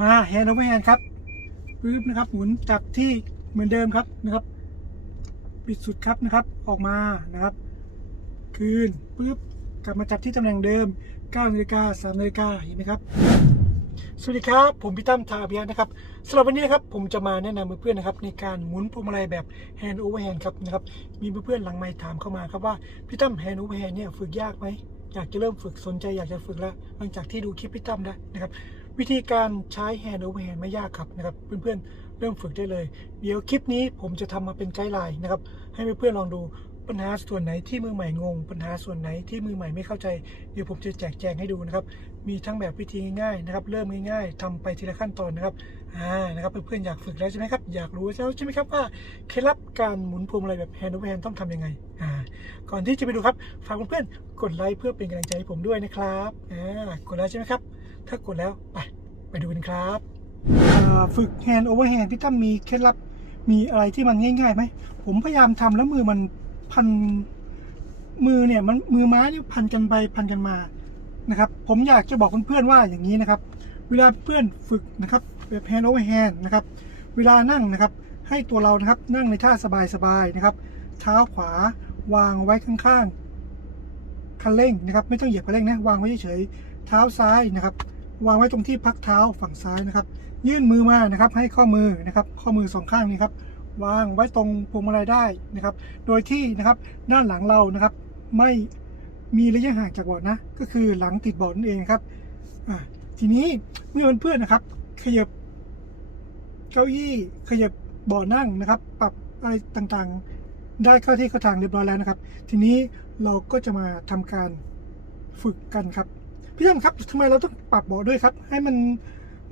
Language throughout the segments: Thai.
มาแฮนด์โอเวอร์แฮนด์ครับปึ๊บนะครับ หมุนจับที่เหมือนเดิมครับนะครับ ปิดสุดครับนะครับออกมานะครับ คืนปึ๊บกลับมาจับที่ตำแหน่งเดิม9นาฬิกา3นาฬิกาเห็นไหมครับ สวัสดีครับ ผมพี่ตั้มทาเบียนะครับสำหรับวันนี้นะครับผมจะมาแนะนำเพื่อนๆนะครับ ในการหมุนพวงมาลัยแบบ hand over hand ครับนะครับ มีเพื่อนๆหลังไมค์ถามเข้ามาครับว่าพี่ตั้ม hand over hand เนี่ยฝึกยากไหมอยากจะเริ่มฝึกสนใจอยากจะฝึกแล้วหลังจากที่ดูคลิปพี่ตั้มแล้วนะครับ วิธีการใช้ hand over hand ไม่ยากครับนะครับ เพื่อนๆ เริ่มฝึกได้เลย เดี๋ยวคลิปนี้ผมจะทำมาเป็นไกด์ไลน์นะครับ ให้เพื่อนๆลองดูปัญหาส่วนไหนที่มือใหม่งง ปัญหาส่วนไหนที่มือใหม่ไม่เข้าใจ เดี๋ยวผมจะแจกแจงให้ดูนะครับ มีทั้งแบบวิธีง่ายๆนะครับ เริ่มง่ายๆทำไปทีละขั้นตอนนะครับอ่านะครับเพื่อนๆอยากฝึกแล้วใช่ไหมครับ อยากรู้แล้วใช่ไหมครับว่าเคล็ดลับการหมุนพวงมาลัยแบบ hand over hand ต้องทำยังไงอ่าก่อนที่จะไปดูครับฝากเพื่อนๆกดไลค์เพื่อเป็นกำลังใจให้ผมด้วยนะครับอ่ากดแล้วใช่ไหมครับ ถ้ากดแล้ว ไป ไปดูกันครับอ่าฝึก hand over hand พี่ตั้มมีเคล็ดลับมีอะไรที่มันง่ายๆไหม ผมพยายามทำแล้วมือมันพันมือเนี่ยมันมือไม้เนี่ยพันกันไปพันกันมานะครับ ผมอยากจะบอกเพื่อนๆว่าอย่างนี้นะครับ เวลาเพื่อนฝึกนะครับแบบ hand over hand นะครับ เวลานั่งนะครับ ให้ตัวเรานะครับนั่งในท่าสบายๆนะครับ เท้าขวาวางไว้ข้างๆคันเร่งนะครับ ไม่ต้องเหยียบคันเร่งนะวางไว้เฉยๆเท้าซ้ายนะครับ วางไว้ตรงที่พักเท้าฝั่งซ้ายนะครับ ยื่นมือมานะครับ ให้ข้อมือนะครับ ข้อมือสองข้างนี้ครับ วางไว้ตรงพวงมาลัยได้นะครับ โดยที่นะครับด้านหลังเรานะครับ ไม่มีระยะห่างจากเบาะนะ ก็คือหลังติดเบาะนั่นเองครับทีนี้เมื่อเพื่อนๆนะครับ ขยับเก้าอี้ขยับเบาะนั่งนะครับ ปรับอะไรต่างๆ ได้เข้าที่เข้าทางเรียบร้อยแล้วนะครับ ทีนี้เราก็จะมาทำการฝึกกันครับ พี่ตั้มครับทำไมเราต้องปรับเบาะด้วยครับ ให้มัน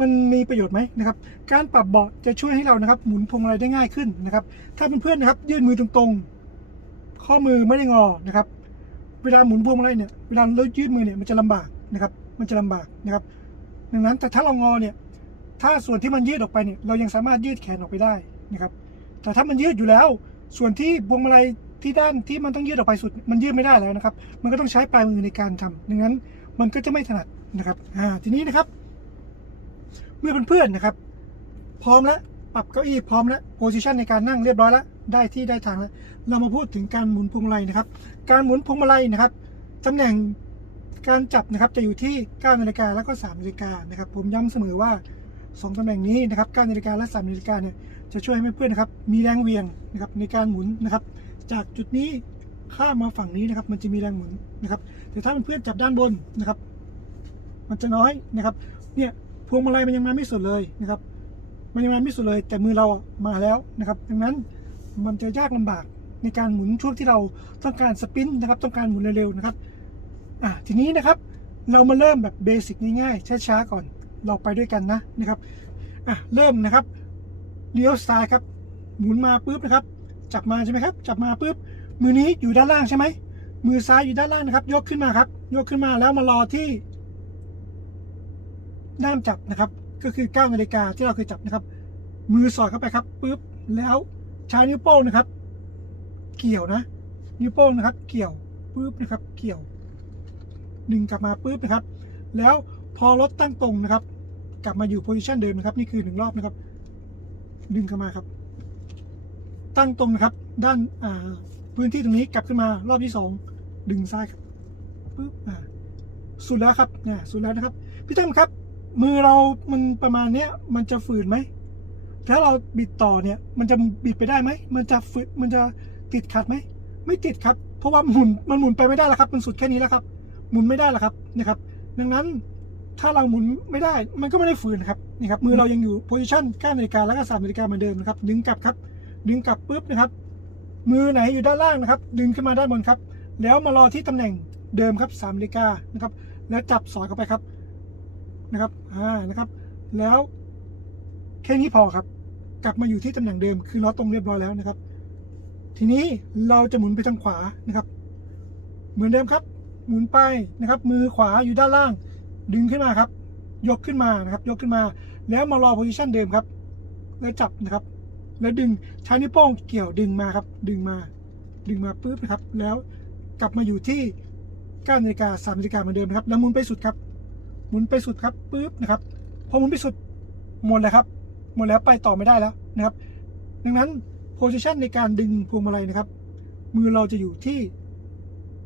มันมีประโยชน์ไหมนะครับ การปรับเบาะจะช่วยให้เรานะครับ หมุนพวงมาลัยได้ง่ายขึ้นนะครับ ถ้าเพื่อนๆนะครับ ยื่นมือตรงๆ ข้อมือไม่ได้งอนะครับ เวลาหมุนพวงมาลัยเนี่ยเวลาเรายืดมือเนี่ยมันจะลำบากนะครับ มันจะลำบากนะครับ ดังนั้นแต่ถ้าเรางอเนี่ย ถ้าส่วนที่มันยืดออกไปเนี่ยเรายังสามารถยืดแขนออกไปได้นะครับ แต่ถ้ามันยืดอยู่แล้ว ส่วนที่พวงมาลัยที่ด้านที่มันต้องยืดออกไปสุด มันยืดไม่ได้แล้วนะครับ มันก็ต้องใช้ปลายมือในการทำดังนั้น มันก็จะไม่ถนัดนะครับอ่าทีนี้นะครับ เมื่อเพื่อนๆนะครับ พร้อมแล้วปรับเก้าอี้พร้อมแล้วโพซิชันในการนั่งเรียบร้อยแล้วได้ที่ได้ทางแล้วเรามาพูดถึงการหมุนพวงมาลัยนะครับ การหมุนพวงมาลัยนะครับตำแหน่งการจับนะครับจะอยู่ที่9นาฬิกาแล้วก็3นาฬิกานะครับ ผมย้ำเสมอว่า 2ตำแหน่งนี้นะครับ9นาฬิกาและ3นาฬิกาเนี่ยจะช่วยให้เพื่อนๆนะครับ มีแรงเวียงนะครับในการหมุนนะครับ จากจุดนี้ ข้ามมาฝั่งนี้นะครับ มันจะมีแรงหมุนนะครับ แต่ถ้าเพื่อนจับด้านบนนะครับ มันจะน้อยนะครับ เนี่ยพวงมาลัยมันยังมาไม่สุดเลยนะครับ มันยังมาไม่สุดเลย แต่มือเรามาแล้วนะครับ ดังนั้นมันจะยากลำบากในการหมุนช่วงที่เราต้องการสปินนะครับ ต้องการหมุนเร็วๆนะครับอะทีนี้นะครับเรามาเริ่มแบบเบสิกง่ายๆช้าๆก่อนเราไปด้วยกันนะนะครับอะเริ่มนะครับเลี้ยวซ้ายครับ หมุนมาปุ๊บนะครับ จับมาใช่ไหมครับ จับมาปุ๊บ มือนี้อยู่ด้านล่างใช่ไหม มือซ้ายอยู่ด้านล่างนะครับ ยกขึ้นมาครับ ยกขึ้นมาแล้วมารอที่ด้ามจับนะครับ ก็คือ9นาฬิกาที่เราเคยจับนะครับ มือสอดเข้าไปครับปุ๊บแล้วใช้นิ้วโป้งนะครับ เกี่ยวนะ นิ้วโป้งนะครับ เกี่ยวปุ๊บนะครับ เกี่ยวดึงกลับมาปุ๊บนะครับ แล้วพอรถตั้งตรงนะครับ กลับมาอยู่โพซิชันเดิมนะครับ นี่คือหนึ่งรอบนะครับ ดึงเข้ามาครับ ตั้งตรงนะครับ ด้านอ่า พื้นที่ตรงนี้กลับขึ้นมารอบที่สองดึงซ้ายครับปุ๊บอ่าสุดแล้วครับเนี่ยสุดแล้วนะครับ พี่ตั้มครับ มือเรามันประมาณเนี้ยมันจะฝืนไหมถ้าเราบิดต่อเนี่ย มันจะบิดไปได้ไหมมันจะฝืนมันจะติดขัดไหมไม่ติดครับ เพราะว่าหมุนมันหมุนไปไม่ได้แล้วครับ มันสุดแค่นี้แล้วครับ หมุนไม่ได้แล้วครับนะครับ ดังนั้นถ้าเราหมุนไม่ได้ มันก็ไม่ได้ฝืนครับนี่ครับมือเรายังอยู่โพซิชัน9นาฬิกาแล้วก็3นาฬิกาเหมือนเดิมนะครับดึงกลับครับ ดึงกลับปุ๊บนะครับ มือไหนอยู่ด้านล่างนะครับ ดึงขึ้นมาด้านบนครับ แล้วมารอที่ตำแหน่งเดิมครับ3นาฬิกานะครับ แล้วจับสอดเข้าไปครับนะครับอ่านะครับ แล้วแค่นี้พอครับ กลับมาอยู่ที่ตำแหน่งเดิม คือล้อตรงเรียบร้อยแล้วนะครับ ทีนี้เราจะหมุนไปทางขวานะครับ เหมือนเดิมครับ หมุนไปนะครับ มือขวาอยู่ด้านล่าง ดึงขึ้นมาครับ ยกขึ้นมานะครับ ยกขึ้นมา แล้วมารอโพซิชันเดิมครับ แล้วจับนะครับ แล้วดึงใช้นิ้วโป้งเกี่ยวดึงมาครับ ดึงมา ดึงมาปุ๊บนะครับ แล้วกลับมาอยู่ที่9นาฬิกา3นาฬิกาเหมือนเดิมนะครับแล้วหมุนไปสุดครับ หมุนไปสุดครับปุ๊บนะครับพอหมุนไปสุดหมดแล้วครับ หมดแล้วไปต่อไม่ได้แล้วนะครับ ดังนั้นโพซิชันในการดึงพวงมาลัยนะครับ มือเราจะอยู่ที่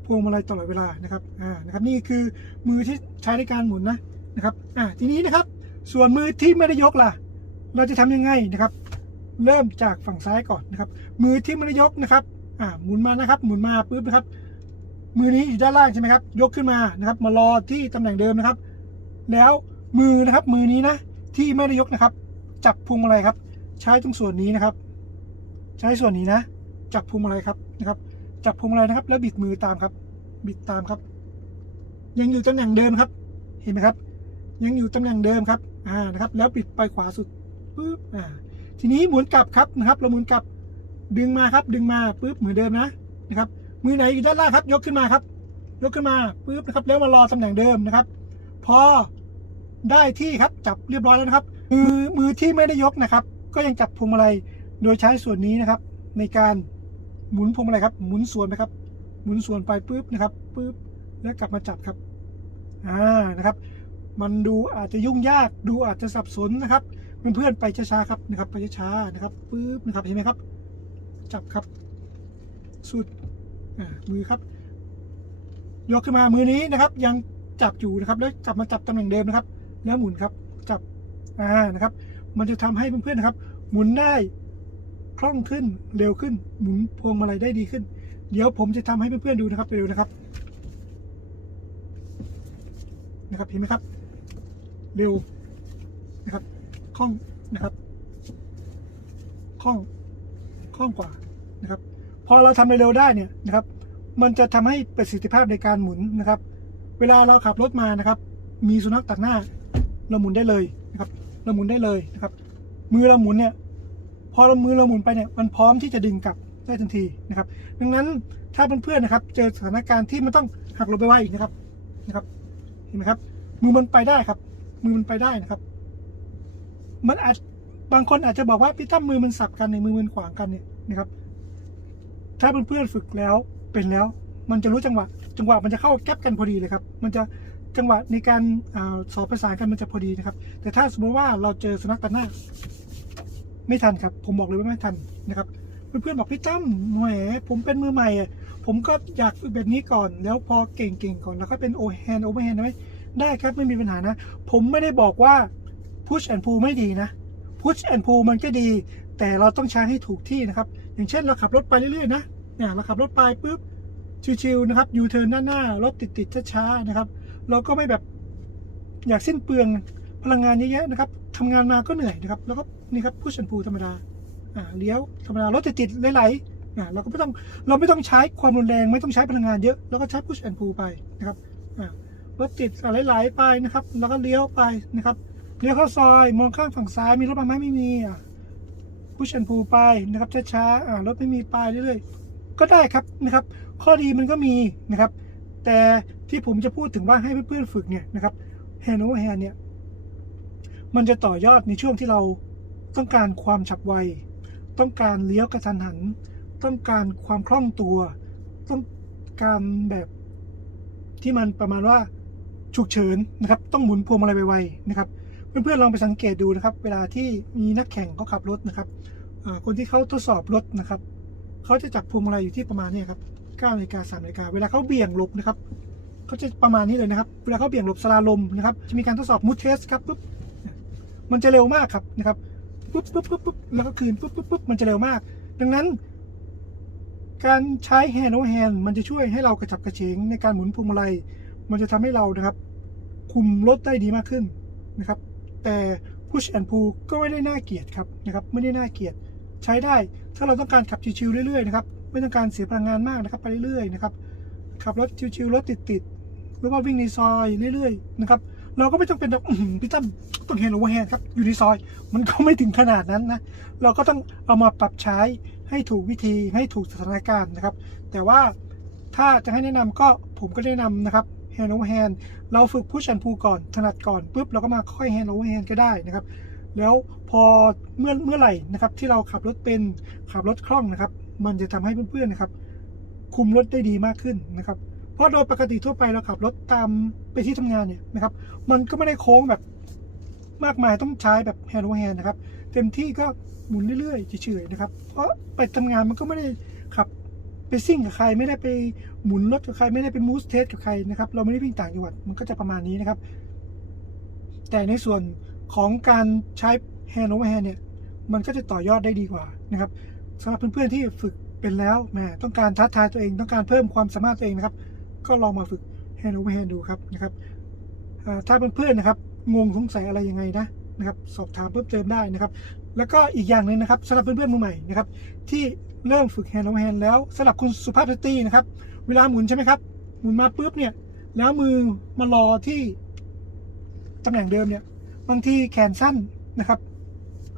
พวงมาลัยตลอดเวลานะครับอ่านะครับ นี่คือมือที่ใช้ในการหมุนนะนะครับอ่าทีนี้นะครับ ส่วนมือที่ไม่ได้ยกล่ะ เราจะทำยังไงนะครับ เริ่มจากฝั่งซ้ายก่อนนะครับ มือที่ไม่ได้ยกนะครับอ่าหมุนมานะครับ หมุนมาปุ๊บนะครับ มือนี้อยู่ด้านล่างใช่ไหมครับ ยกขึ้นมานะครับ มารอที่ตำแหน่งเดิมนะครับ แล้วมือนะครับ มือนี้นะ ที่ไม่ได้ยกนะครับ จับพวงมาลัยครับ ใช้ตรงส่วนนี้นะครับ ใช้ส่วนนี้นะ จับพวงมาลัยครับนะครับ จับพวงมาลัยนะครับ แล้วบิดมือตามครับ บิดตามครับ ยังอยู่ตำแหน่งเดิมครับ เห็นไหมครับ ยังอยู่ตำแหน่งเดิมครับ อ่านะครับ แล้วบิดไปขวาสุดปุ๊บอ่า ทีนี้หมุนกลับครับนะครับ เราหมุนกลับดึงมาครับ ดึงมาปุ๊บเหมือนเดิมนะนะครับ มือไหนอยู่ด้านล่างครับ ยกขึ้นมาครับ ยกขึ้นมาปุ๊บนะครับ แล้วมารอตำแหน่งเดิมนะครับ พอได้ที่ครับจับเรียบร้อยแล้วนะครับ มือมือที่ไม่ได้ยกนะครับ ก็ยังจับพวงมาลัยโดยใช้ส่วนนี้นะครับ ในการหมุนพวงมาลัยครับ หมุนส่วนไปครับ หมุนส่วนไปปุ๊บนะครับปุ๊บแล้วกลับมาจับครับอ่านะครับ มันดูอาจจะยุ่งยากดูอาจจะสับสนนะครับ เพื่อนๆไปช้าๆครับนะครับ ไปช้าๆนะครับปุ๊บนะครับเห็นไหมครับ จับครับ สุดอ่ามือครับ ยกขึ้นมามือนี้นะครับ ยังจับอยู่นะครับ แล้วกลับมาจับตำแหน่งเดิมนะครับ แล้วหมุนครับ จับอ่านะครับ มันจะทำให้เพื่อนๆนะครับ หมุนได้คล่องขึ้นเร็วขึ้น หมุนพวงมาลัยได้ดีขึ้น เดี๋ยวผมจะทำให้เพื่อนๆดูนะครับไปดูนะครับ นะครับเห็นไหมครับ เร็วนะครับ คล่องนะครับคล่องคล่องกว่านะครับ พอเราทำเร็วๆได้เนี่ยนะครับ มันจะทำให้ประสิทธิภาพในการหมุนนะครับ เวลาเราขับรถมานะครับ มีสุนัขตัดหน้า เราหมุนได้เลยนะครับ เราหมุนได้เลยนะครับ มือเราหมุนเนี่ยพอเรามือเราหมุนไปเนี่ยมันพร้อมที่จะดึงกลับได้ทันทีนะครับ ดังนั้นถ้าเพื่อนๆนะครับ เจอสถานการณ์ที่มันต้องหักหลบไปไวอีกนะครับนะครับ เห็นไหมครับ มือมันไปได้ครับ มือมันไปได้นะครับ มันอาจบางคนอาจจะบอกว่าพี่ตั้มมือมันสับกันในยมือมันขวางกันเนี่ยนะครับ ถ้าเพื่อนๆฝึกแล้วเป็นแล้ว มันจะรู้จังหวะ จังหวะมันจะเข้าแก๊ปกันพอดีเลยครับ มันจะจังหวะในการอสอบประสานกันมันจะพอดีนะครับ แต่ถ้าสมมติว่าเราเจอสุนัขตัดหน้า ไม่ทันครับ ผมบอกเลยว่าไม่ทันนะครับ เพื่อนๆบอกพี่ตั้มแหมผมเป็นมือใหม่ผมก็อยากฝึกแบบนี้ก่อน แล้วพอเก่งๆก่อนแล้วก็เป็นโอแฮนโอเวอร์แฮนได้ไหมได้ครับไม่มีปัญหานะ ผมไม่ได้บอกว่า push and pull ไม่ดีนะ push and pull มันก็ดี แต่เราต้องใช้ให้ถูกที่นะครับ อย่างเช่นเราขับรถไปเรื่อยๆนะเนี่ยเราขับรถไปปุ๊บชิวๆนะครับยูเทิร์นด้านหน้ารถติดๆช้าๆนะครับ เราก็ไม่แบบอยากสิ้นเปลืองพลังงานเยอะๆนะครับทำงานมาก็เหนื่อยนะครับ แล้วก็นี่ครับ push and pull ธรรมดาอ่าเลี้ยวธรรมดารถติดๆไหลๆอ่าเราก็ไม่ต้องเราไม่ต้องใช้ความรุนแรงไม่ต้องใช้พลังงานเยอะเราก็ใช้ push and pull ไปนะครับอ่ารถติดไหลๆไปนะครับ แล้วก็เลี้ยวไปนะครับ เลี้ยวเข้าซอย มองข้างฝั่งซ้ายมีรถมาไหมไม่มีอะ push and pull ไปนะครับช้าๆอ่ารถไม่มีไปเรื่อยๆก็ได้ครับนะครับ ข้อดีมันก็มีนะครับ แต่ที่ผมจะพูดถึงว่าให้เพื่อนๆฝึกเนี่ยนะครับ hand over hand เนี่ยมันจะต่อยอดในช่วงที่เราต้องการความฉับไว ต้องการเลี้ยวกระทันหัน ต้องการความคล่องตัว ต้องการแบบที่มันประมาณว่าฉุกเฉินนะครับ ต้องหมุนพวงมาลัยไวๆนะครับ เพื่อนๆลองไปสังเกตดูนะครับ เวลาที่มีนักแข่งเขาขับรถนะครับคนที่เขาทดสอบรถนะครับเขาจะจับพวงมาลัยอยู่ที่ประมาณนี้ครับ9นาฬิกา3นาฬิกาเวลาเขาเบี่ยงหลบนะครับเขาจะประมาณนี้เลยนะครับ เวลาเขาเบี่ยงหลบสลาลมนะครับจะมีการทดสอบมูดเทสครับปุ๊บมันจะเร็วมากครับนะครับปุ๊บปุ๊บปุ๊บปุ๊บแล้วก็คืนปุ๊บปุ๊บปุ๊บมันจะเร็วมาก ดังนั้น การใช้ hand over hand มันจะช่วยให้เรากระฉับกระเฉงในการหมุนพวงมาลัย มันจะทำให้เรานะครับ คุมรถได้ดีมากขึ้นนะครับ แต่ push and pull ก็ไม่ได้น่าเกลียดครับนะครับไม่ได้น่าเกลียดใช้ได้ถ้าเราต้องการขับชิวๆเรื่อยๆนะครับไม่ต้องการเสียพลังงานมากนะครับไปเรื่อยๆนะครับขับรถชิวๆรถติดๆหรือว่าวิ่งในซอยเรื่อยๆนะครับเราก็ไม่ต้องเป็นแบบอื้อหือพี่ตั้มต้องแฮนด์โอเวอร์แฮนด์ครับอยู่ในซอย มันก็ไม่ถึงขนาดนั้นนะเราก็ต้องเอามาปรับใช้ให้ถูกวิธีให้ถูกสถานการณ์นะครับ แต่ว่าถ้าจะให้แนะนำก็ผมก็แนะนำนะครับ hand over hand เราฝึก push and pull ก่อนถนัดก่อนปุ๊บเราก็มาค่อย hand over hand ก็ได้นะครับ แล้วพอเมื่อเมื่อไหร่นะครับที่เราขับรถเป็นขับรถคล่องนะครับ มันจะทำให้เพื่อนๆนะครับ คุมรถได้ดีมากขึ้นนะครับ เพราะโดยปกติทั่วไปเราขับรถตามไปที่ทำงานเนี่ยนะครับ มันก็ไม่ได้โค้งแบบมากมายต้องใช้แบบแฮนด์โอแฮนนะครับ เต็มที่ก็หมุนเรื่อยๆเฉยๆนะครับ เพราะไปทำงานมันก็ไม่ได้ขับ ไปซิ่งกับใครไม่ได้ไปหมุนรถกับใครไม่ได้ไปมูสเทสกับใครนะครับ เราไม่ได้วิ่งต่างจังหวัดมันก็จะประมาณนี้นะครับ แต่ในส่วนของการใช้แฮนด์โอเวอร์แฮนด์เนี่ยมันก็จะต่อยอดได้ดีกว่านะครับสำหรับเพื่อนๆที่ฝึกเป็นแล้วแหมต้องการท้าทายตัวเองต้องการเพิ่มความสามารถตัวเองนะครับ ก็ลองมาฝึกแฮนด์โอเวอร์แฮนด์ดูครับนะครับถ้าเพื่อนๆนะครับงงสงสัยอะไรยังไงนะนะครับ สอบถามเพิ่มเติมได้นะครับ แล้วก็อีกอย่างหนึ่งนะครับสำหรับเพื่อนๆมือใหม่นะครับที่เริ่มฝึกแฮนด์โอเวอร์แฮนด์แล้วสำหรับคุณสุภาพสตรีนะครับ เวลาหมุนใช่ไหมครับ หมุนมาปุ๊บเนี่ย แล้วมือมารอที่ตำแหน่งเดิมเนี่ย บางทีแขนสั้นนะครับ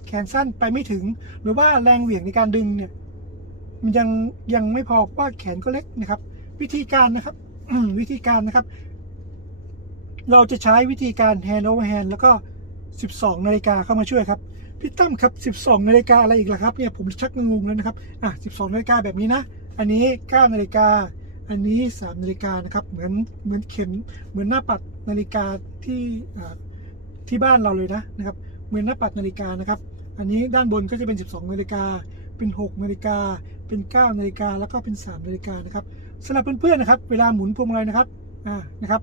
แขนสั้นไปไม่ถึง หรือว่าแรงเหวี่ยงในการดึงเนี่ย มันยังยังไม่พอเพราะว่าแขนก็เล็กนะครับ วิธีการนะครับวิธีการนะครับ เราจะใช้วิธีการ hand over hand แล้วก็ 12 นาฬิกาเข้ามาช่วยครับ พี่ตั้มครับ 12นาฬิกาอะไรอีกล่ะครับเนี่ยผมชักงงแล้วนะครับอะ12นาฬิกาแบบนี้นะ อันนี้9นาฬิกาอันนี้3นาฬิกานะครับเหมือนเหมือนเข็มเหมือนหน้าปัดนาฬิกาที่ที่บ้านเราเลยนะนะครับเหมือนหน้าปัดนาฬิกานะครับ อันนี้ด้านบนก็จะเป็น 12นาฬิกาเป็น 6นาฬิกาเป็น 9นาฬิกาแล้วก็เป็น 3นาฬิกานะครับสำหรับเพื่อนๆนะครับ เวลาหมุนพวงมาลัยนะครับอ่านะครับ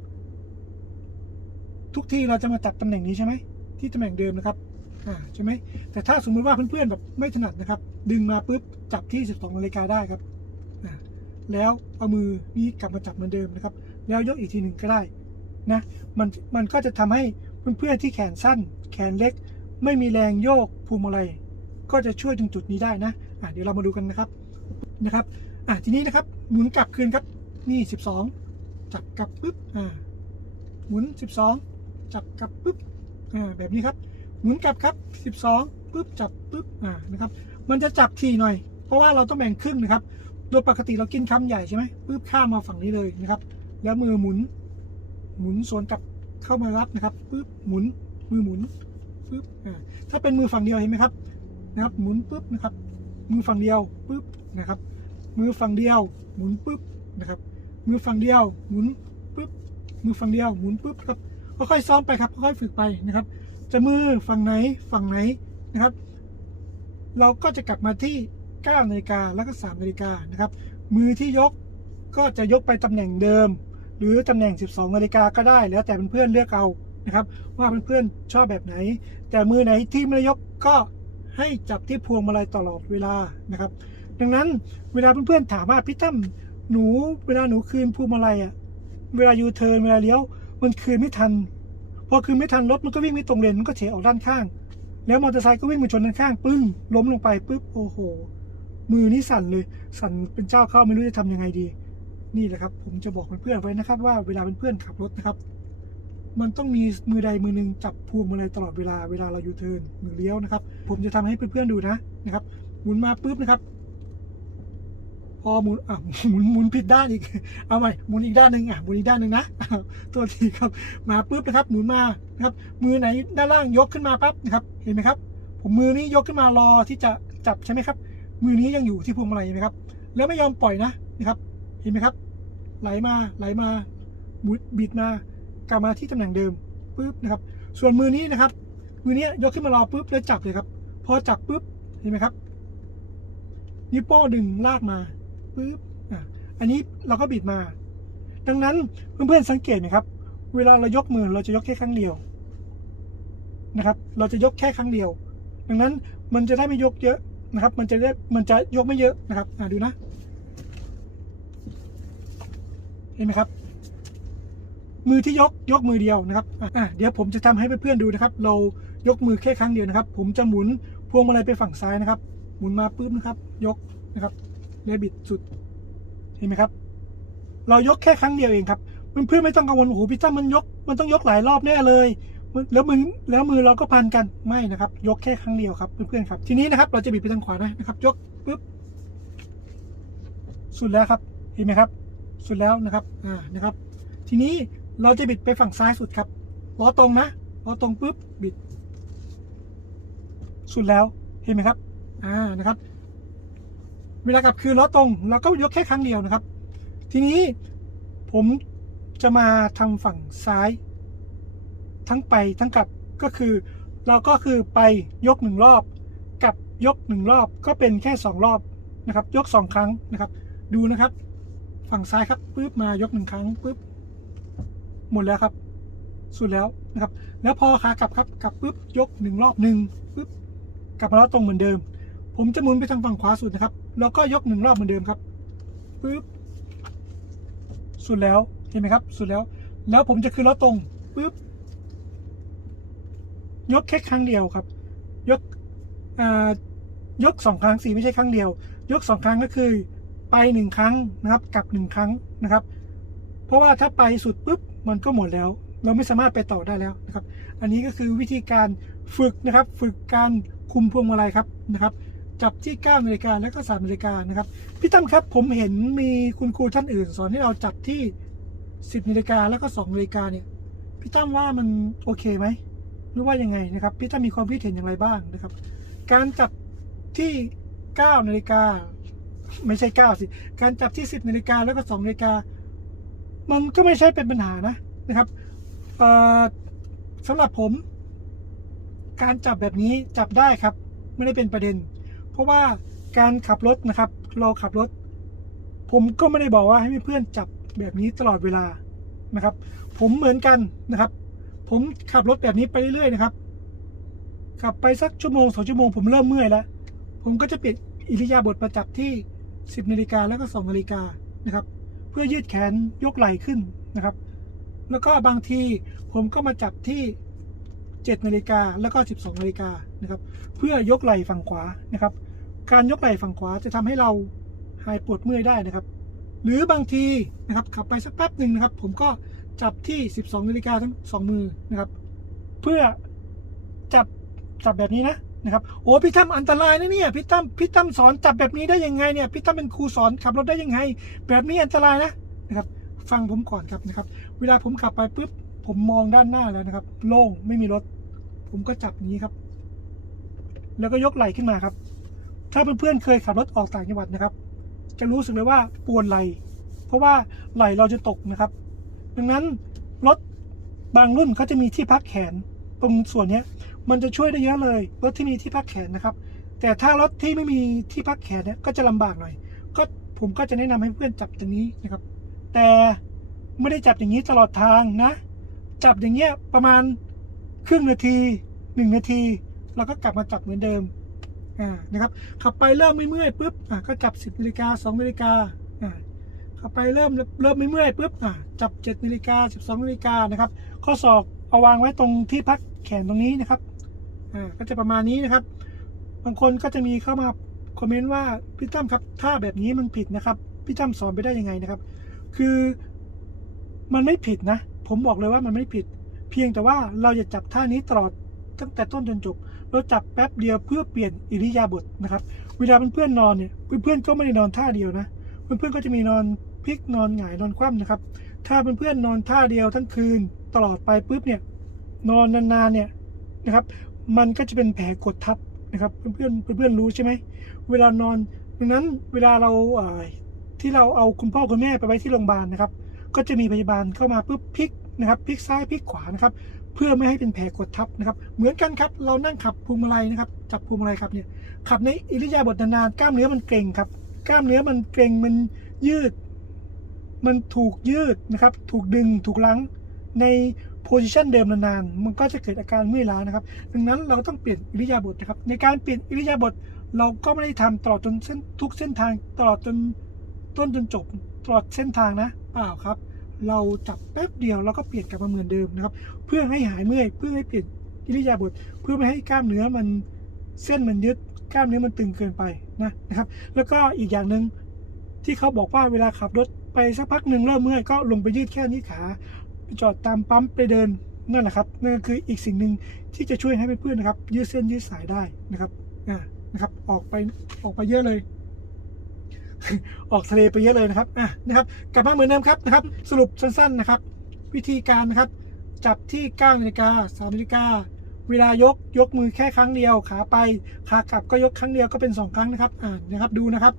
ทุกที่เราจะมาจับตำแหน่งนี้ใช่ไหมที่ตำแหน่งเดิมนะครับ ใช่ไหมแต่ถ้าสมมติว่าเพื่อนๆแบบไม่ถนัดนะครับ ดึงมาปุ๊บจับที่ 12นาฬิกาได้ครับแล้วเอามือนี้กลับมาจับเหมือนเดิมนะครับ แล้วยกอีกทีหนึ่งก็ได้นะมันมันก็จะทำให้เพื่อนๆที่แขนสั้น แขนเล็ก ไม่มีแรงโยกพวงมาลัยก็จะช่วยตรงจุดนี้ได้นะอะเดี๋ยวเรามาดูกันนะครับนะครับอะทีนี้นะครับหมุนกลับคืนครับนี่ 12 จับกลับปุ๊บอ่าหมุน 12 จับกลับปุ๊บอ่าแบบนี้ครับ หมุนกลับครับ 12ปุ๊บจับปุ๊บอ่านะครับมันจะจับทีหน่อย เพราะว่าเราต้องแบ่งครึ่งนะครับ โดยปกติเรากินคำใหญ่ใช่ไหมปุ๊บข้ามมาฝั่งนี้เลยนะครับ แล้วมือหมุน หมุนสวนกลับเข้ามารับนะครับปุ๊บหมุนมือหมุนปุ๊บอ่าถ้าเป็นมือฝั่งเดียวเห็นไหมครับนะครับ หมุนปุ๊บนะครับ มือฝั่งเดียวปุ๊บนะครับ มือฝั่งเดียว หมุนปุ๊บนะครับ มือฝั่งเดียว หมุนปุ๊บมือฝั่งเดียวหมุนปุ๊บครับค่อยๆซ้อมไปครับค่อยๆฝึกไปนะครับ จะมือฝั่งไหนฝั่งไหนนะครับ เราก็จะกลับมาที่9นาฬิกาแล้วก็3นาฬิกานะครับ มือที่ยกก็จะยกไปตำแหน่งเดิม หรือตำแหน่ง 12นาฬิกาก็ได้แล้วแต่เพื่อนๆเลือกเอานะครับ ว่าเพื่อนๆชอบแบบไหน แต่มือไหนที่ไม่ได้ยกก็ให้จับที่พวงมาลัยตลอดเวลานะครับ ดังนั้นเวลาเพื่อนๆถามว่าพี่ตั้มหนูเวลาหนูคืนพวงมาลัยอะเวลายูเทิร์นเวลาเลี้ยวมันคืนไม่ทัน พอคืนไม่ทันรถมันก็วิ่งไม่ตรงเลนมันก็เฉออกด้านข้าง แล้วมอเตอร์ไซค์ก็วิ่งมาชนด้านข้าง ปึ้งล้มลงไปปุ๊บโอ้โห มือนี่สั่นเลย สั่นเป็นเจ้าเข้าไม่รู้จะทำยังไงดี นี่แหละครับ ผมจะบอกเพื่อนๆไว้นะครับ ว่าเวลาเป็นเพื่อนขับรถนะครับ มันต้องมีมือใดมือหนึ่งจับพวงมาลัยตลอดเวลาเวลาเราอยู่เทิร์นหรือเลี้ยวนะครับ ผมจะทำให้เพื่อนๆดูนะนะครับหมุนมาปุ๊บนะครับ อหมุนอะหมุนหมุนผิดด้านอีก เอาใหม่หมุนอีกด้านหนึ่งอะหมุนอีกด้านหนึ่งนะตัวทีครับมาปุ๊บนะครับ หมุนมานะครับ มือไหนด้านล่างยกขึ้นมาปั๊บนะครับ เห็นไหมครับ ผมมือนี้ยกขึ้นมารอที่จะจับใช่ไหมครับ มือนี้ยังอยู่ที่พวงมาลัยเห็นไหมครับ แล้วไม่ยอมปล่อยนะนะครับ เห็นไหมครับ ไหลมาไหลมาหมุนบิดมากลับมาที่ตำแหน่งเดิมปุ๊บนะครับ ส่วนมือนี้นะครับ มือนี้ยกขึ้นมารอปุ๊บแล้วจับเลยครับ พอจับปุ๊บเห็นไหมครับนิ้วโป้ดึงลากมา ปุ๊บอะอันนี้เราก็บิดมา ดังนั้นเพื่อนๆสังเกตไหมครับ เวลาเรายกมือเราจะยกแค่ครั้งเดียวนะครับ เราจะยกแค่ครั้งเดียว ดังนั้นมันจะได้ไม่ยกเยอะนะครับ มันจะได้มันจะยกไม่เยอะนะครับอ่าดูนะเห็นไหมครับ มือที่ยกยกมือเดียวนะครับอะเดี๋ยวผมจะทำให้เพื่อนๆดูนะครับ เรายกมือแค่ครั้งเดียวนะครับ ผมจะหมุนพวงมาลัยไปฝั่งซ้ายนะครับ หมุนมาปุ๊บนะครับ ยกนะครับ แล้วบิดสุด เห็นไหมครับ เรายกแค่ครั้งเดียวเองครับเพื่อนไม่ต้องกังวลโอ้โหพี่จ้ามันยก มันต้องยกหลายรอบแน่เลยแล้วมือแล้วมือเราก็พันกันไม่นะครับ ยกแค่ครั้งเดียวครับเพื่อนๆครับ ทีนี้นะครับ เราจะบิดไปทางขวานะนะครับ ยกปุ๊บสุดแล้วครับเห็นไหมครับ สุดแล้วนะครับอ่านะครับ ทีนี้เราจะบิดไปฝั่งซ้ายสุดครับล้อตรงนะล้อตรงปุ๊บบิด สุดแล้วเห็นไหมครับอ่านะครับ เวลากลับคือล้อตรงเราก็ยกแค่ครั้งเดียวนะครับ ทีนี้ผมจะมาทำฝั่งซ้าย ทั้งไปทั้งกลับก็คือเราก็คือไปยกหนึ่งรอบกับยกหนึ่งรอบก็เป็นแค่สองรอบนะครับ ยกสองครั้งนะครับ ดูนะครับ ฝั่งซ้ายครับปุ๊บมายกหนึ่งครั้งปุ๊บหมดแล้วครับ สุดแล้วนะครับ แล้วพอขากลับครับกลับปุ๊บยกหนึ่งรอบหนึ่งปุ๊บกลับมาแล้วตรงเหมือนเดิม ผมจะหมุนไปทางฝั่งขวาสุดนะครับ แล้วก็ยกหนึ่งรอบเหมือนเดิมครับปุ๊บสุดแล้วเห็นไหมครับ สุดแล้ว แล้วผมจะขึ้นรถตรงปุ๊บยกแค่ครั้งเดียวครับ ยกยกสองครั้งสี่ไม่ใช่ครั้งเดียว ยกสองครั้งก็คือไปหนึ่งครั้งนะครับกลับหนึ่งครั้งนะครับ เพราะว่าถ้าไปสุดปุ๊บมันก็หมดแล้ว เราไม่สามารถไปต่อได้แล้วนะครับ อันนี้ก็คือวิธีการฝึกนะครับ ฝึกการคุมพวงมาลัยครับนะครับ จับที่9นาฬิกาและก็3นาฬิกานะครับพี่ตั้มครับผมเห็นมีคุณครูท่านอื่น สอนให้เราจับที่ 10นาฬิกาแล้วก็2นาฬิกาเนี่ยพี่ตั้มว่ามันโอเคไหมหรือว่ายังไงนะครับพี่ตั้มมีความคิดเห็นอย่างไรบ้างนะครับ การจับที่9นาฬิกาไม่ใช่9สิการจับที่ 10นาฬิกาแล้วก็2นาฬิกามันก็ไม่ใช่เป็นปัญหานะนะครับสำหรับผม การจับแบบนี้จับได้ครับ ไม่ได้เป็นประเด็น ราะว่าการขับรถนะครับ เราขับรถ ผมก็ไม่ได้บอกว่าให้เพื่อนจับแบบนี้ตลอดเวลานะครับ ผมเหมือนกันนะครับ ผมขับรถแบบนี้ไปเรื่อยๆนะครับ ขับไปสักชั่วโมงสองชั่วโมงผมเริ่มเมื่อยแล้ว ผมก็จะเปลี่ยนอิริยาบถมาจับที่ 10นาฬิกาแล้วก็2นาฬิกานะครับ เพื่อยืดแขนยกไหล่ขึ้นนะครับ แล้วก็บางทีผมก็มาจับที่7นาฬิกาแล้วก็ 12นาฬิกานะครับ เพื่อยกไหล่ฝั่งขวานะครับ การยกไหล่ฝั่งขวาจะทำให้เราหายปวดเมื่อยได้นะครับ หรือบางทีนะครับขับไปสักแป๊บหนึ่งนะครับ ผมก็จับที่ 12นาฬิกาทั้งสองมือนะครับ เพื่อจับจับแบบนี้นะนะครับโอ้พี่ตั้มอันตรายนะเนี่ยพี่ตั้มพี่ตั้มสอนจับแบบนี้ได้ยังไงเนี่ยพี่ตั้มเป็นครูสอนขับรถได้ยังไง แบบนี้อันตรายนะนะครับ ฟังผมก่อนครับนะครับ เวลาผมขับไปปุ๊บผมมองด้านหน้าแล้วนะครับ โล่งไม่มีรถ ผมก็จับนี้ครับ แล้วก็ยกไหล่ขึ้นมาครับ ถ้าเพื่อนๆเคยขับรถออกต่างจังหวัดนะครับ จะรู้สึกเลยว่าปวดไหล่เพราะว่าไหล่เราจะตกนะครับ ดังนั้นรถบางรุ่นเขาจะมีที่พักแขน ตรงส่วนนี้มันจะช่วยได้เยอะเลยรถที่มีที่พักแขนนะครับ แต่ถ้ารถที่ไม่มีที่พักแขนเนี่ยก็จะลำบากหน่อย ก็ผมก็จะแนะนำให้เพื่อนจับตรงนี้นะครับ แต่ไม่ได้จับอย่างนี้ตลอดทางนะ จับอย่างเงี้ยประมาณครึ่งนาทีหนึ่งนาที เราก็กลับมาจับเหมือนเดิม นะครับขับไปเริ่มไม่เมื่อยปุ๊บอะก็จับ 10นาฬิกา2นาฬิกาอ่าขับไปเริ่มเริ่มไม่เมื่อยปุ๊บอะจับ7นาฬิกา12นาฬิกานะครับข้อศอกเอาวางไว้ตรงที่พักแขนตรงนี้นะครับอ่าก็จะประมาณนี้นะครับ บางคนก็จะมีเข้ามาคอมเมนต์ว่าพี่ตั้มครับท่าแบบนี้มันผิดนะครับพี่ตั้มสอนไปได้ยังไงนะครับ คือมันไม่ผิดนะ ผมบอกเลยว่ามันไม่ผิด เพียงแต่ว่าเราจะจับท่านี้ตลอดตั้งแต่ต้นจนจบ เราจับแป๊บเดียวเพื่อเปลี่ยนอิริยาบถนะครับ เวลาเพื่อนๆนอนเนี่ยเพื่อนๆก็ไม่ได้นอนท่าเดียวนะ เพื่อนๆก็จะมีนอนพลิกนอนหงายนอนคว่ำนะครับ ถ้าเพื่อนๆนอนท่าเดียวทั้งคืนตลอดไปปุ๊บเนี่ยนอนนานๆเนี่ยนะครับ มันก็จะเป็นแผลกดทับนะครับ เพื่อนๆเพื่อนๆรู้ใช่ไหมเวลานอนดังนั้นเวลาเราที่เราเอาคุณพ่อคุณแม่ไปไว้ที่โรงพยาบาลนะครับ ก็จะมีพยาบาลเข้ามาปุ๊บพลิกนะครับพลิกซ้ายพลิกขวานะครับ พื่อไม่ให้เป็นแผลกดทับนะครับ เหมือนกันครับเรานั่งขับพวงมาลัยนะครับจับพวงมาลัยครับเนี่ยขับในอิริยาบถนานๆกล้ามเนื้อมันเกร็งครับ กล้ามเนื้อมันเกร็งมันยืด มันถูกยืดนะครับ ถูกดึงถูกลังในโพซิชันเดิมนานๆมันก็จะเกิดอาการเมื่อยล้านะครับ ดังนั้นเราต้องเปลี่ยนอิริยาบถนะครับ ในการเปลี่ยนอิริยาบถเราก็ไม่ได้ทำตลอดจนเส้นทุกเส้นทางตลอดจนต้นจนจบตลอดเส้นทางนะเปล่าครับ เราจับแป๊บเดียวเราก็เปลี่ยนกลับมาเหมือนเดิมนะครับ เพื่อให้หายเมื่อยเพื่อให้เปลี่ยนอิริยาบถเพื่อไม่ให้กล้ามเนื้อมันเส้นมันยึดกล้ามเนื้อมันตึงเกินไปนะนะครับ แล้วก็อีกอย่างหนึ่งที่เขาบอกว่าเวลาขับรถไปสักพักหนึ่งเริ่มเมื่อยก็ลงไปยืดแค่นี้ขาไปจอดตามปั๊มไปเดินนั่นแหละครับนั่นคืออีกสิ่งหนึ่งที่จะช่วยให้เพื่อนๆนะครับ ยืดเส้นยืดสายได้นะครับอ่านะครับ ออกไปออกไปเยอะเลย ออกทะเลไปเยอะเลยนะครับอะนะครับ กลับมาเหมือนเดิมครับนะครับ สรุปสั้นๆนะครับ วิธีการนะครับ จับที่9นาฬิกา3นาฬิกาเวลายกยกมือแค่ครั้งเดียวขาไปขากลับก็ยกครั้งเดียวก็เป็น 2 ครั้งนะครับอ่านะครับดูนะครับ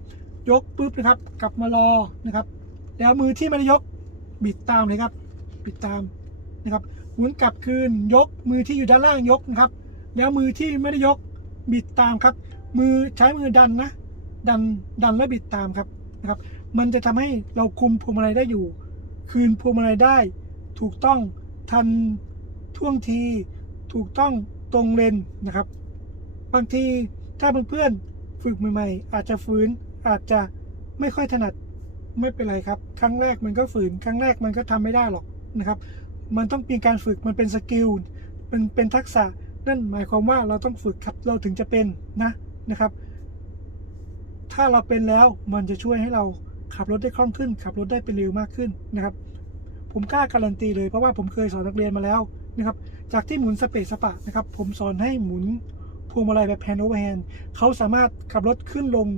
ยกปุ๊บนะครับ กลับมารอนะครับ แล้วมือที่ไม่ได้ยกบิดตามเลยครับ บิดตามนะครับหมุนกลับคืนยกมือที่อยู่ด้านล่างยกนะครับ แล้วมือที่ไม่ได้ยกบิดตามครับ มือใช้มือดันนะ ดันดันและบิดตามครับนะครับ มันจะทำให้เราคุมพวงมาลัยได้อยู่ คืนพวงมาลัยได้ ถูกต้องทันท่วงที ถูกต้องตรงเลนนะครับ บางทีถ้าเพื่อนๆฝึกใหม่ๆ อาจจะฝืนอาจจะไม่ค่อยถนัดไม่เป็นไรครับ ครั้งแรกมันก็ฝืน ครั้งแรกมันก็ทำไม่ได้หรอกนะครับ มันต้องเป็นการฝึกมันเป็นสกิลเป็นเป็นทักษะนั่นหมายความว่าเราต้องฝึกครับเราถึงจะเป็นนะนะครับ ถ้าเราเป็นแล้วมันจะช่วยให้เราขับรถได้คล่องขึ้น ขับรถได้เป็นเร็วมากขึ้นนะครับ ผมกล้าการันตีเลยเพราะว่าผมเคยสอนนักเรียนมาแล้วนะครับ จากที่หมุนสเปซสปะนะครับ ผมสอนให้หมุนพวงมาลัยแบบแฮนด์โอเวอร์แฮนด์เขาสามารถขับรถขึ้นลง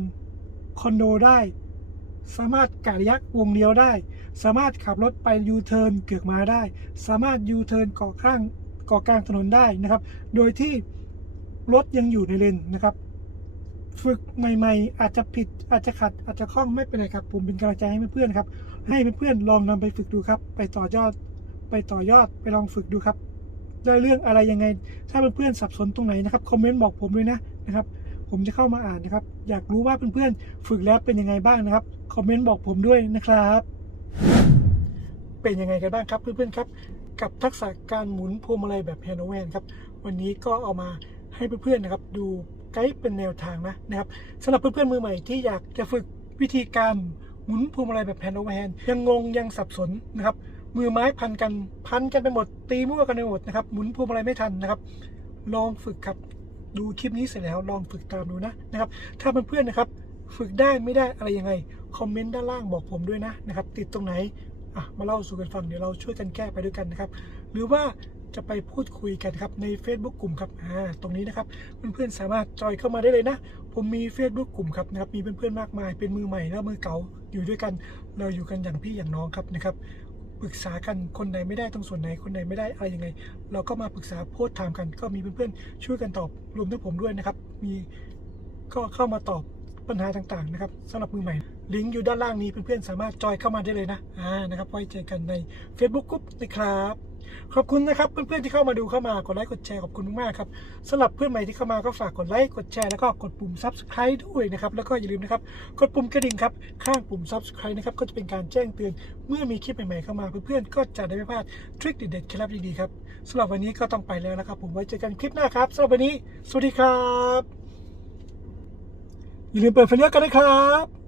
คอนโดได้ สามารถกะระยะวงเลี้ยวได้ สามารถขับรถไปยูเทิร์นเกือกมาได้ สามารถยูเทิร์นเกาะข้างเกาะกลางถนนได้นะครับ โดยที่รถยังอยู่ในเลนนะครับ ฝึกใหม่ๆ อาจจะผิดอาจจะขัดอาจจะคล่องไม่เป็นไรครับ ผมเป็นกำลังใจให้เพื่อนๆครับ ให้เพื่อนๆลองนำไปฝึกดูครับ ไปต่อยอด ไปต่อยอดไปลองฝึกดูครับ ได้เรื่องอะไรยังไง ถ้าเพื่อนๆสับสนตรงไหนนะครับคอมเมนต์บอกผมด้วยนะนะครับ ผมจะเข้ามาอ่านนะครับ อยากรู้ว่าเพื่อนๆฝึกแล้วเป็นยังไงบ้างนะครับคอมเมนต์บอกผมด้วยนะครับ เป็นยังไงกันบ้างครับเพื่อนๆครับ กับทักษะการหมุนพวงมาลัยแบบแฮนด์โอเวนครับวันนี้ก็เอามาให้เพื่อนๆนะครับ ดู ไกด์เป็นแนวทางนะนะครับสำหรับเพื่อนๆมือใหม่ที่อยากจะฝึกวิธีการหมุนพวงมาลัยแบบแฮนด์โอเวอร์แฮนด์ยังงงยังสับสนนะครับ มือไม้พันกันพันกันไปหมด ตีมั่วกันไปหมดนะครับหมุนพวงมาลัยไม่ทันนะครับ ลองฝึกครับดูคลิปนี้เสร็จแล้วลองฝึกตามดูนะนะครับ ถ้าเพื่อนๆนะครับ ฝึกได้ไม่ได้อะไรยังไงคอมเมนต์ด้านล่างบอกผมด้วยนะนะครับ ติดตรงไหนอะมาเล่าสู่กันฟังเดี๋ยวเราช่วยกันแก้ไปด้วยกันนะครับ หรือว่า จะไปพูดคุยกันครับใน Facebook กลุ่มครับอ่าตรงนี้นะครับเพื่อนๆสามารถจอยเข้ามาได้เลยนะ ผมมี Facebook กลุ่มครับนะครับมีเพื่อนๆมากมายเป็นมือใหม่และมือเก่าอยู่ด้วยกัน เราอยู่กันอย่างพี่อย่างน้องครับนะครับปรึกษากันคนไหนไม่ได้ตรงส่วนไหนคนไหนไม่ได้อะไรยังไง เราก็มาปรึกษาโพสต์ถามกัน ก็มีเพื่อนๆช่วยกันตอบรวมทั้งผมด้วยนะครับ มีก็เข้ามาตอบปัญหาต่างๆนะครับสำหรับมือใหม่ ลิงก์อยู่ด้านล่างนี้เพื่อนๆสามารถจอยเข้ามาได้เลยนะอ่านะครับไว้เจอกันใน Facebook กลุ่มนะครับ ขอบคุณนะครับเพื่อนๆที่เข้ามาดูเข้ามากดไลค์กดแชร์ขอบคุณมากครับสำหรับเพื่อนใหม่ที่เข้ามาก็ฝากกดไลค์กดแชร์แล้วก็กดปุ่ม subscribe ด้วยนะครับแล้วก็อย่าลืมนะครับกดปุ่มกระดิ่งครับข้างปุ่ม subscribe นะครับก็จะเป็นการแจ้งเตือนเมื่อมีคลิปใหม่ๆเข้ามาเพื่อนๆก็จะได้ไม่พลาดทริคเด็ดๆเคล็ดลับดีๆครับสำหรับวันนี้ก็ต้องไปแล้วนะครับผมไว้เจอกันคลิปหน้าครับสำหรับวันนี้ สวัสดีครับอย่าลืมเปิดไฟเลี้ยวกันนะครับ